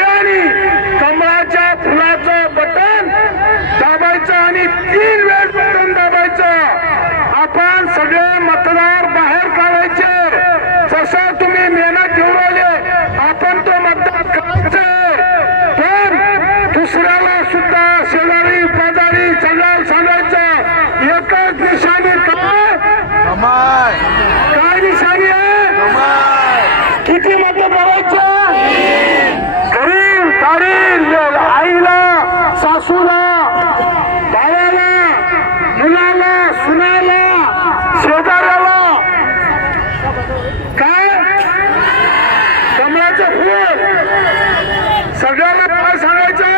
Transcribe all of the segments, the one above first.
सगळ्यांनी कमळाच्या फुलाचं बटन दाबायचं आणि 3 वेळ बटन दाबायचं. आपण सगळे मतदार बाहेर काढायचे. जसं तुम्ही मेहनत घेऊन आले आपण तो मतदार करायचे, पण दुसऱ्याला सुद्धा शेजारी पाजारी सगळ्याला सांगायचं एकच निशाणी काय निशाणी आहे? किती मत करायचं? गरीब तारील आईला, सासूला, भावाला, मुलाला, सुनाला, शेजाऱ्याला काय कमळाचं फूल सगळ्याला काय सांगायचं?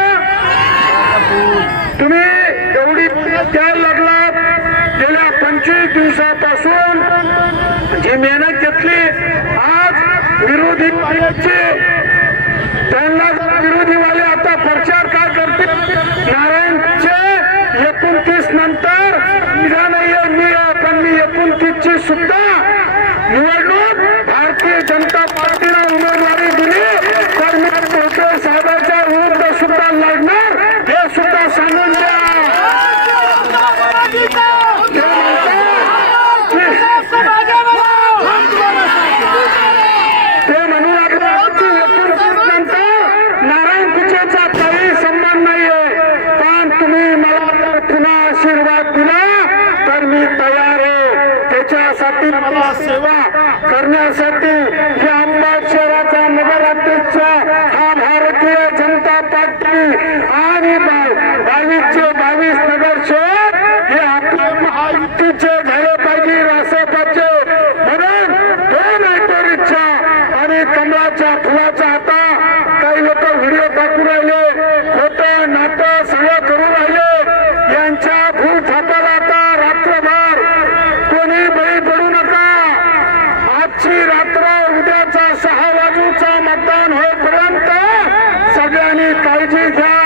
तुम्ही एवढी द्यायला लागलात. गेल्या 25 दिवसापासून जी मेहनत घेतली, आज विरोधी पक्षाचे त्यांना विरोधीवाले आता प्रचार काय करते? नारायणचे 29 नंतर निघा नाहीये मी, पण मी 29 ची सुद्धा निवडणूक भारतीय जनता पार्टीला उमेदवारी दिली तर मी भोसले साहेबांच्या विरुद्ध सुद्धा लढणार, हे सुद्धा सांगून द्या. ते म्हणू लागले नंतर नारायण कुचेचा काही संबंध नाहीये, पण तुम्ही मला पुन्हा आशीर्वाद दिला तर मी तयार आहे. त्याच्यासाठी मला सेवा करण्यासाठी या अंबड शहराचा नगराध्यक्ष हा भारतीय जनता पार्टी आणि 22 नगरसेवक हे आपल्या महायुतीचे झाले पाहिजे राष्ट्रपतीचे. म्हणून 2 रिक्षा आणि कमळाच्या फुलाचा आता काही लोक व्हिडिओ टाकून राहिले, खोटं नाटक सगळं करून राहिले. यांच्या भूल थापाला आता रात्रभर कोणी बळी पडू नका. आजची रात्र उद्याचा 6 वाजूचा मतदान होईपर्यंत सगळ्यांनी काळजी घ्या.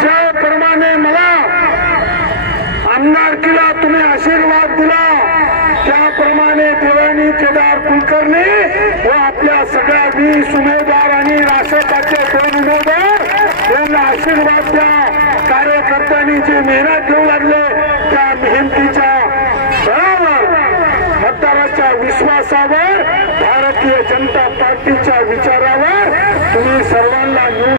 ज्याप्रमाणे मला आमदारकीला तुम्ही आशीर्वाद दिला त्याप्रमाणे देवानी केदार कुलकर्णी व आपल्या सगळ्या 20 उमेदवार आणि राष्ट्रपतीचे 2 उमेदवार यांना आशीर्वाद द्या. कार्यकर्त्यांनी जी मेहनत घेऊ लागले त्या मेहनतीच्या बरोबर मतदाराच्या विश्वासावर, भारतीय जनता पार्टीच्या विचारावर तुम्ही सर्वांना